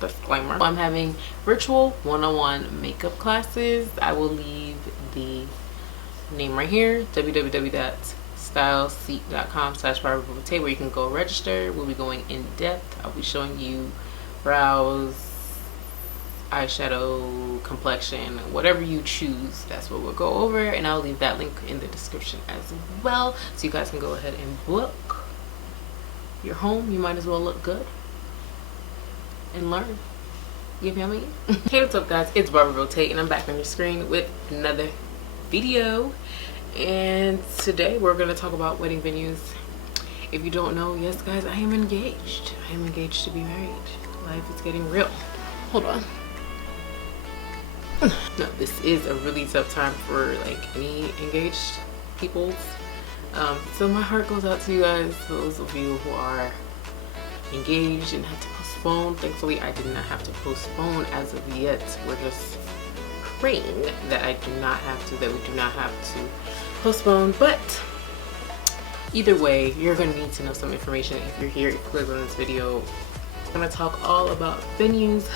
disclaimer. I'm having virtual one-on-one makeup classes. I will leave the name right here, www.styleseat.com/BarbaraBeauté, where you can go register. We'll be going in depth. I'll be showing you brows, eyeshadow, complexion, whatever you choose. That's what we'll go over, and I'll leave that link in the description as well, so you guys can go ahead and book. You're home, you might as well look good and learn. You feel me? Hey, what's up guys, it's BarbaraBeauté, and I'm back on your screen with another video. And today we're going to talk about wedding venues. If you don't know, yes guys, I am engaged. I am engaged to be married. Life is getting real. Hold on. No, this is a really tough time for like any engaged people. So my heart goes out to you guys, those of you who are engaged and had to postpone. Thankfully, I did not have to postpone as of yet. We're just praying that I do not have to, that we do not have to postpone. But either way, you're going to need to know some information if you're here, if you click on this video. I'm going to talk all about venues,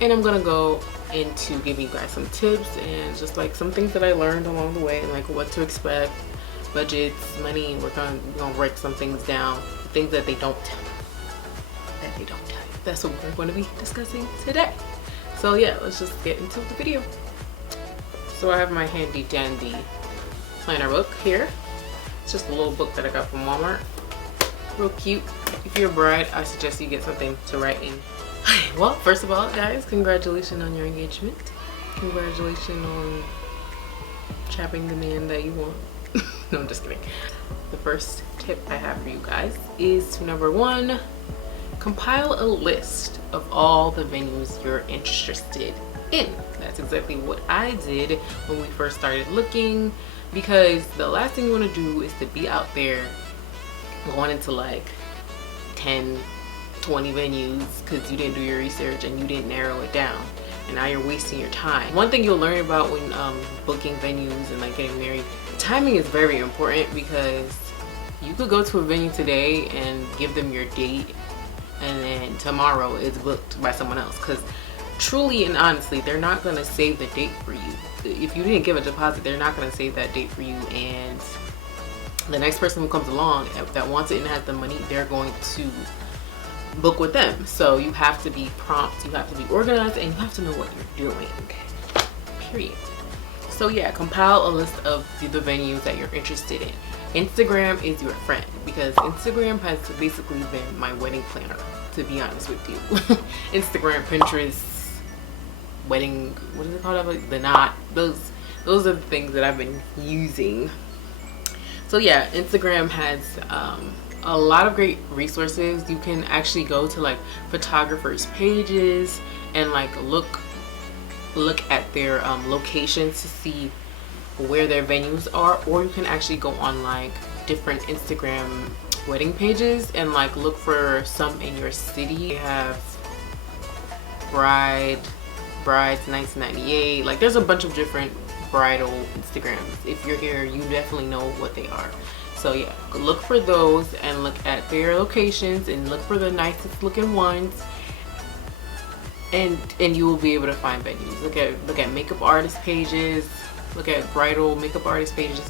and I'm going to go into giving you guys some tips and just like some things that I learned along the way, and like what to expect, budgets, money. We're gonna write some things down, things that they don't tell you. That's what we're going to be discussing today. So yeah, let's just get into the video. So I have my handy dandy planner book here. It's just a little book that I got from Walmart. Real cute. If you're a bride, I suggest you get something to write in. Well, first of all, guys, congratulations on your engagement. Congratulations on chapping the man that you want. No, I'm just kidding. The first tip I have for you guys is to, number one, compile a list of all the venues you're interested in. That's exactly what I did when we first started looking, because the last thing you want to do is to be out there going into like 10, 20 venues because you didn't do your research and you didn't narrow it down, and now you're wasting your time. One thing you'll learn about when booking venues and like getting married, timing is very important, because you could go to a venue today and give them your date, and then tomorrow it's booked by someone else, because truly and honestly, they're not going to save the date for you. If you didn't give a deposit, they're not going to save that date for you, and the next person who comes along that wants it and has the money, they're going to book with them. So you have to be prompt, you have to be organized, and you have to know what you're doing, period. So yeah, compile a list of the venues that you're interested in. Instagram is your friend, because Instagram has basically been my wedding planner, to be honest with you. Instagram, Pinterest, wedding, what is it called? The Knot. Those are the things that I've been using. So yeah, Instagram has a lot of great resources. You can actually go to like photographers' pages and like look at their locations to see where their venues are, or you can actually go on like different Instagram wedding pages and like look for some in your city. They have brides 1998, like there's a bunch of different bridal Instagrams. If you're here, you definitely know what they are. So yeah, look for those and look at their locations and look for the nicest looking ones, and you will be able to find venues. Look at makeup artist pages, look at bridal makeup artist pages.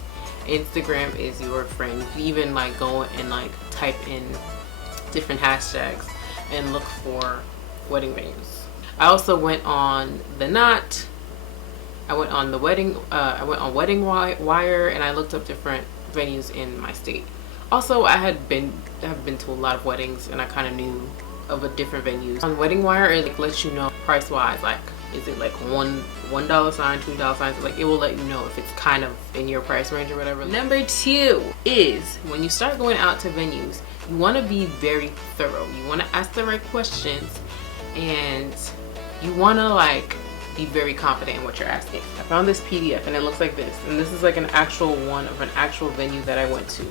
Instagram is your friend. You can even like go and like type in different hashtags and look for wedding venues. I also went on The Knot. I went on Wedding Wire, and I looked up different venues in my state. Also, I have been to a lot of weddings, and I kind of knew of a different venues. On Wedding Wire, it like lets you know price wise, like is it like $1 sign, $2 signs, like it will let you know if it's kind of in your price range or whatever. Number two is, when you start going out to venues, you want to be very thorough. You want to ask the right questions, and you want to like be very confident in what you're asking. I found this PDF and it looks like this, and this is like an actual one of an actual venue that I went to,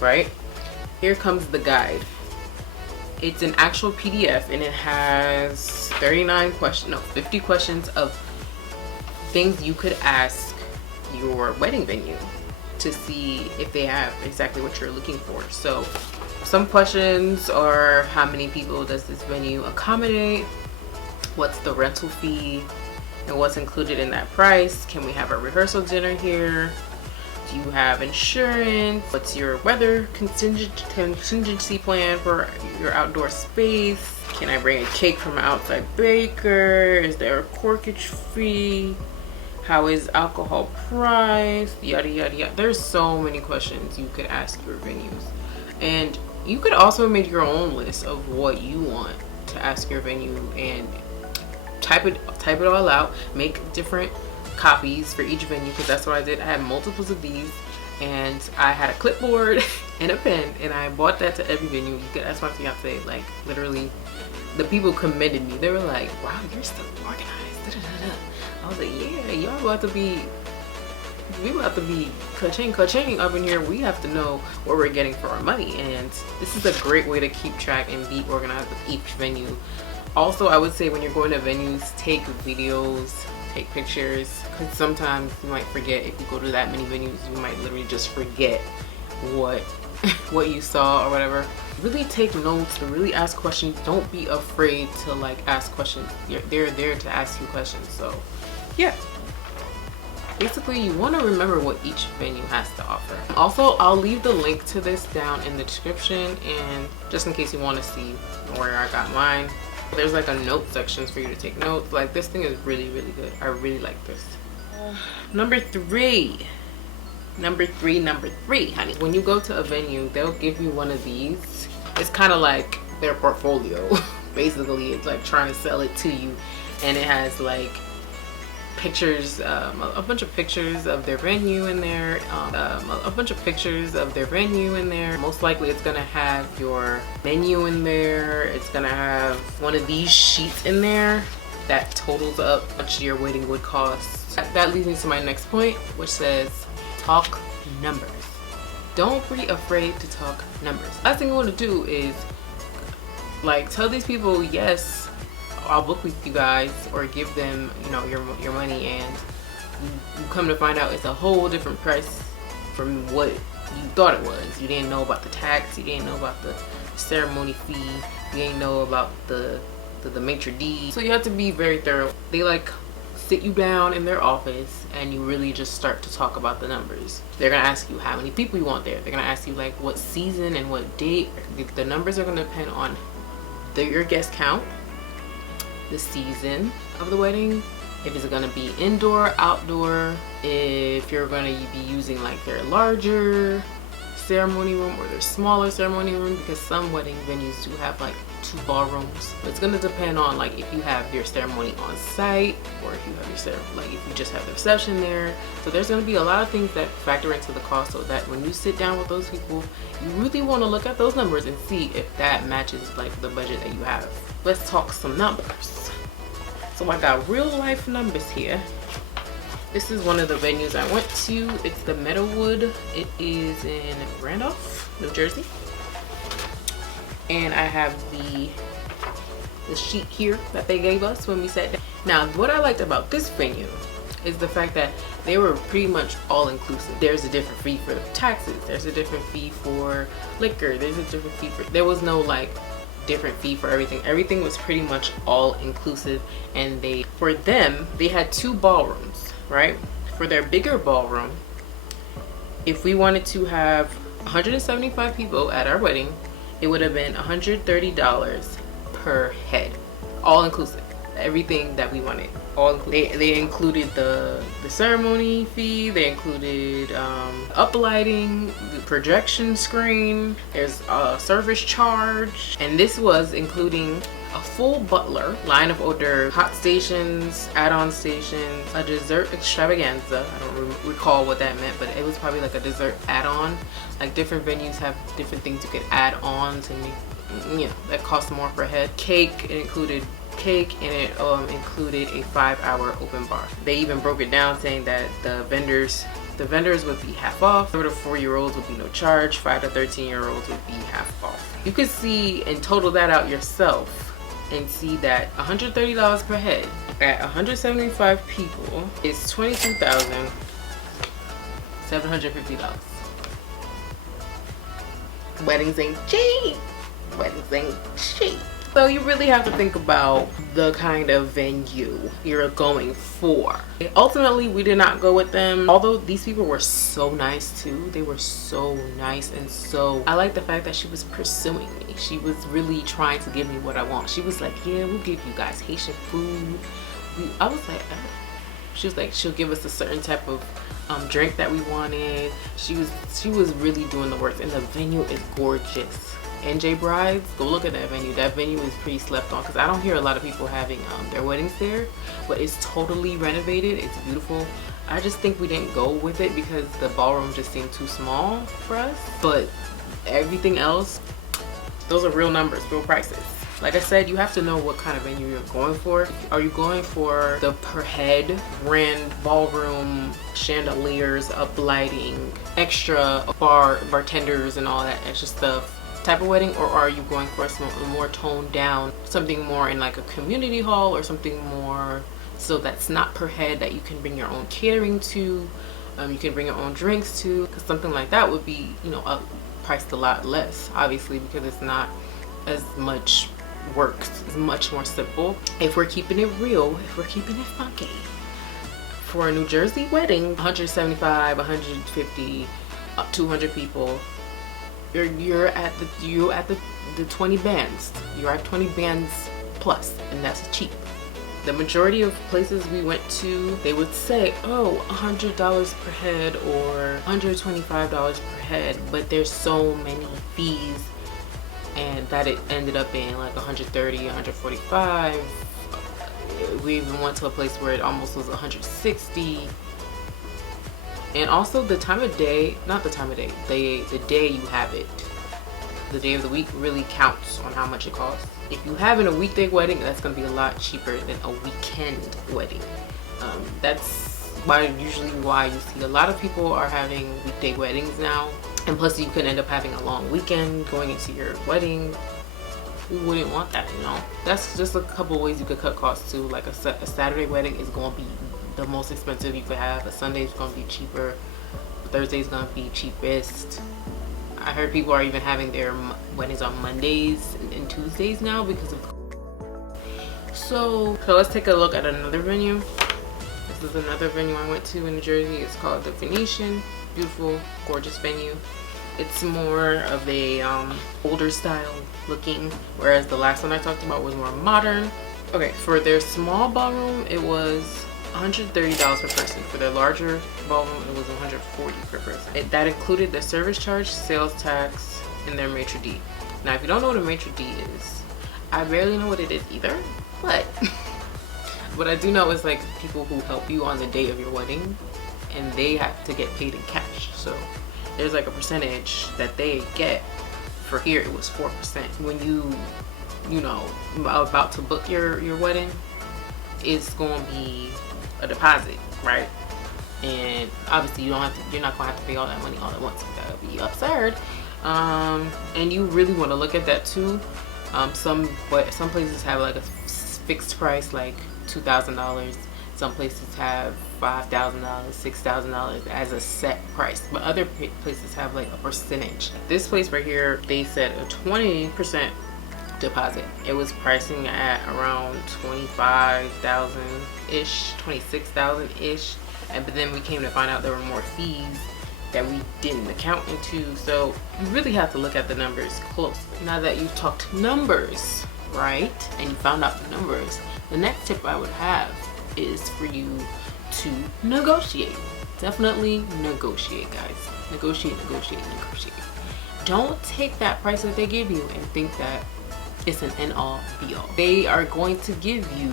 right? Here comes the guide. It's an actual PDF, and it has 50 questions of things you could ask your wedding venue. to see if they have exactly what you're looking for. So some questions are, how many people does this venue accommodate? What's the rental fee? And what's included in that price? Can we have a rehearsal dinner here? Do you have insurance? What's your weather contingency plan for your outdoor space? Can I bring a cake from an outside baker? Is there a corkage fee? How is alcohol priced? Yada yada yada. There's so many questions you could ask your venues, and you could also make your own list of what you want to ask your venue and type it all out. Make different copies for each venue, because that's what I did. I had multiples of these, and I had a clipboard and a pen, and I bought that to every venue. You could ask my fiance, like literally, the people commended me. They were like, "Wow, you're so organized." Da, da, da, da. I was like, "Yeah, y'all about to be, we about to be ka-ching up in here. We have to know what we're getting for our money," and this is a great way to keep track and be organized with each venue. Also, I would say when you're going to venues, take videos, take pictures, because sometimes you might forget. If you go to that many venues, you might literally just forget what you saw or whatever. Really take notes, really ask questions. Don't be afraid to like ask questions. They're there to ask you questions. So yeah, basically you want to remember what each venue has to offer. Also, I'll leave the link to this down in the description, and just in case you want to see where I got mine, there's like a note section for you to take notes. Like, this thing is really good. I really like this. Number three, honey. When you go to a venue, they'll give you one of these. It's kind of like their portfolio. Basically, it's like trying to sell it to you, and it has like pictures, a bunch of pictures of their venue in there, Most likely it's gonna have your menu in there. It's gonna have one of these sheets in there that totals up how much your wedding would cost. That leads me to my next point, which says talk numbers. Don't be afraid to talk numbers. Last thing you want to do is like tell these people, yes, I'll book with you guys, or give them, you know, your money, and you come to find out it's a whole different price from what you thought it was. You didn't know about the tax, you didn't know about the ceremony fee, you didn't know about the maitre d'. So you have to be very thorough. They like sit you down in their office, and you really just start to talk about the numbers. They're gonna ask you how many people you want there. They're gonna ask you like what season and what date. The numbers are gonna depend on your guest count, the season of the wedding, if it's gonna be indoor, outdoor, if you're gonna be using like their larger ceremony room or their smaller ceremony room, because some wedding venues do have like 2 ballrooms. It's gonna depend on like if you have your ceremony on site, or if you have your ceremony, like if you just have the reception there. So there's gonna be a lot of things that factor into the cost, so that when you sit down with those people, you really want to look at those numbers and see if that matches like the budget that you have. Let's talk some numbers. So I got real life numbers here. This is one of the venues I went to. It's the Meadowood. It is in Randolph, New Jersey. And I have the sheet here that they gave us when we sat down. Now, what I liked about this venue is the fact that they were pretty much all inclusive. There's a different fee for taxes. There's a different fee for liquor. There's a different fee for, there was no like different fee for everything. Everything was pretty much all inclusive. And for them, they had 2 ballrooms, right? For their bigger ballroom, if we wanted to have 175 people at our wedding, it would have been $130 per head, all inclusive. Everything that we wanted, all included. They included the ceremony fee. They included uplighting, the projection screen. There's a service charge, and this was including a full butler, line of hors d'oeuvres, hot stations, add-on stations, a dessert extravaganza. I don't recall what that meant, but it was probably like a dessert add-on. Like different venues have different things you could add on to make, you know, that cost more per head. Cake, it included cake, and it included a 5-hour open bar. They even broke it down saying that the vendors would be half off. 0 to 4-year-olds would be no charge. 5 to 13-year-olds would be half off. You could see and total that out yourself and see that $130 per head at 175 people is $22,700. $750. Weddings ain't cheap. Weddings ain't cheap. So you really have to think about the kind of venue you're going for. Ultimately, we did not go with them. Although these people were so nice too. They were so nice, and so I like the fact that she was pursuing me. She was really trying to give me what I want. She was like, yeah, we'll give you guys Haitian food. I was like, she was like, she'll give us a certain type of drink that we wanted. She was really doing the work, and the venue is gorgeous. NJ Brides, go look at that venue. That venue is pretty slept on because I don't hear a lot of people having their weddings there, but it's totally renovated. It's beautiful. I just think we didn't go with it because the ballroom just seemed too small for us, but everything else, those are real numbers, real prices. Like I said, you have to know what kind of venue you're going for. Are you going for the per head grand ballroom, chandeliers, uplighting, extra bartenders and all that extra stuff type of wedding, or are you going for a more toned down, something more in like a community hall, or something more so that's not per head, that you can bring your own catering to, you can bring your own drinks to, because something like that would be, you know, priced a lot less, obviously, because it's not as much work. It's much more simple. If we're keeping it real, if we're keeping it funky, for a New Jersey wedding, 175, 150, 200 people, you're at the 20 bands. You're at 20 bands plus, and that's cheap. The majority of places we went to, they would say, oh, $100 per head or $125 per head, but there's so many fees, and that it ended up being like 130, 145. We even went to a place where it almost was 160. And also the time of day, not the time of day, the day you have it, the day of the week really counts on how much it costs. If you have a weekday wedding, that's going to be a lot cheaper than a weekend wedding. That's usually why you see a lot of people are having weekday weddings now. And plus you can end up having a long weekend going into your wedding. We wouldn't want that, you know. That's just a couple ways you could cut costs too. Like a Saturday wedding is going to be the most expensive you could have. A Sunday is going to be cheaper. Thursday is going to be cheapest. I heard people are even having their weddings on Mondays and Tuesdays now because of. So let's take a look at another venue. This is another venue I went to in New Jersey. It's called the Venetian. Beautiful, gorgeous venue. It's more of a older style looking, whereas the last one I talked about was more modern. Okay, for their small ballroom, it was $130 per person. For their larger ballroom, it was $140 per person. That included the service charge, sales tax, and their maitre d'. Now, if you don't know what a maitre d' is, I barely know what it is either, but what I do know is like people who help you on the day of your wedding, and they have to get paid in cash. So there's like a percentage that they get. For here, it was 4%. When you know, about to book your wedding, it's going to be a deposit, right? And obviously you're not gonna have to pay all that money all at once. That would be absurd. And you really want to look at that too. Some places have like a fixed price, like $2,000. Some places have $5,000, $6,000 as a set price, but other places have like a percentage. This place right here, they said a 20% deposit. It was pricing at around 25,000 ish, 26,000 ish, but then we came to find out there were more fees that we didn't account into. So you really have to look at the numbers closely. Now that you've talked numbers, right, and you found out the numbers, the next tip I would have is for you to negotiate. Definitely negotiate, guys. Negotiate. Don't take that price that they give you and think that it's an end all be all. They are going to give you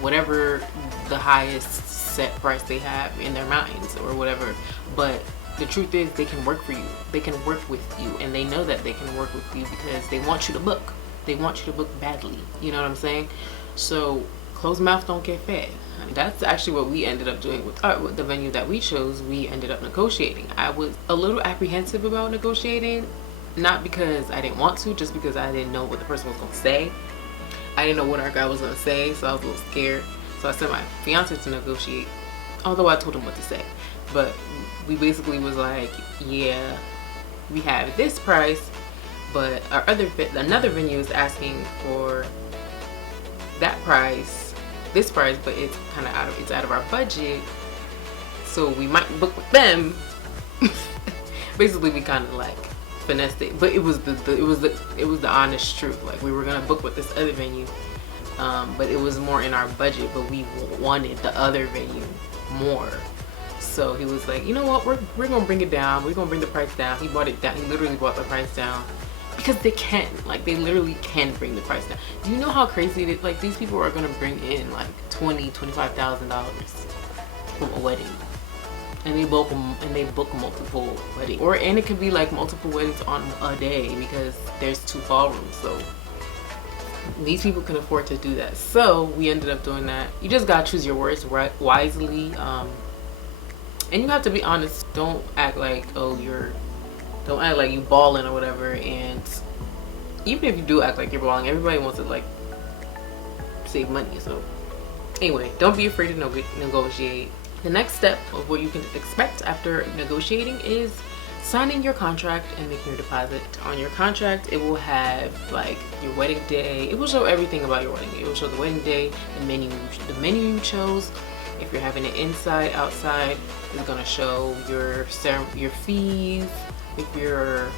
whatever the highest set price they have in their minds or whatever, but the truth is they can work for you. They can work with you, and they know that they can work with you because they want you to book. They want you to book badly. You know what I'm saying? So closed mouth don't get fed. That's actually what we ended up doing with the venue that we chose. We ended up negotiating. I was a little apprehensive about negotiating, not because I didn't want to, just because I didn't know what the person was going to say. I didn't know what our guy was going to say, so I was a little scared. So I sent my fiance to negotiate, although I told him what to say. But we basically was like, yeah, we have this price, but our another venue is asking for that price, this price, but it's kind of out of our budget, so we might book with them. Basically, we kind of like finessed it, but it was the honest truth. Like, we were gonna book with this other venue, but it was more in our budget, but we wanted the other venue more. So he was like, you know what, we're gonna bring it down. We're gonna bring the price down. He brought it down. He literally brought the price down because they can. Like, they literally can bring the price down. Do you know how crazy it is? Like, these people are gonna bring in like $25,000 from a wedding, and they book multiple weddings, and it could be like multiple weddings on a day because there's 2 ballrooms. So these people can afford to do that. So we ended up doing that. You just gotta choose your words wisely. And you have to be honest. Don't act like, oh, don't act like you balling or whatever. And even if you do act like you're balling, everybody wants to like save money. So anyway, don't be afraid to negotiate. The next step of what you can expect after negotiating is signing your contract and making your deposit. On your contract, it will have like your wedding day. It will show everything about your wedding. It will show the wedding day, the menu you chose. If you're having it inside, outside, it's gonna show your fees. If you're,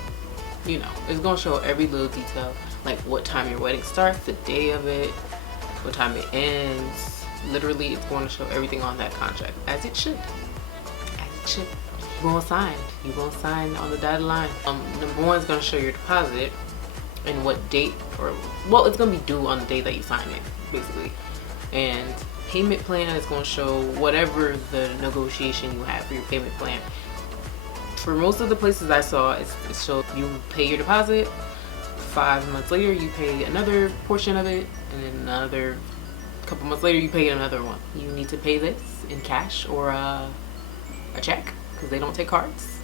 it's gonna show every little detail, like what time your wedding starts, the day of it, what time it ends. Literally, it's going to show everything on that contract, as it should. As it should. You're gonna sign on the dotted line. Number 1 is gonna show your deposit and what date, it's gonna be due on the day that you sign it, basically. And payment plan is going to show whatever the negotiation you have for your payment plan. For most of the places I saw, it showed you pay your deposit, 5 months later you pay another portion of it, and then another couple months later you pay another one. You need to pay this in cash or a check, because they don't take cards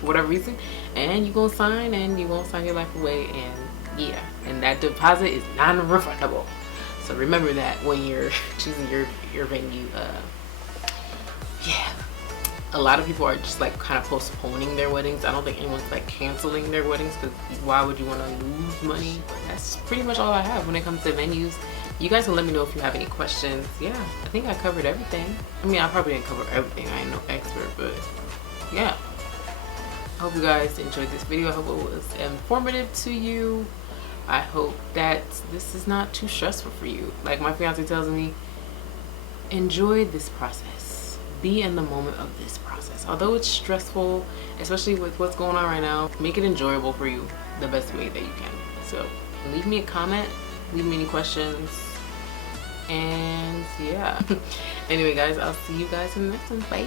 for whatever reason. And you're going to sign, and you're going to sign your life away, and yeah, and that deposit is non-refundable. So remember that when you're choosing your venue. Yeah, a lot of people are just like kind of postponing their weddings. I don't think anyone's like canceling their weddings, because why would you want to lose money? That's pretty much all I have when it comes to venues. You guys can let me know if you have any questions. Yeah, I think I covered everything. I mean, I probably didn't cover everything. I ain't no expert, but yeah. I hope you guys enjoyed this video. I hope it was informative to you. I hope that this is not too stressful for you. Like my fiance tells me, enjoy this process. Be in the moment of this process. Although it's stressful, especially with what's going on right now, make it enjoyable for you the best way that you can. So leave me a comment, leave me any questions, and yeah. Anyway guys, I'll see you guys in the next one. Bye.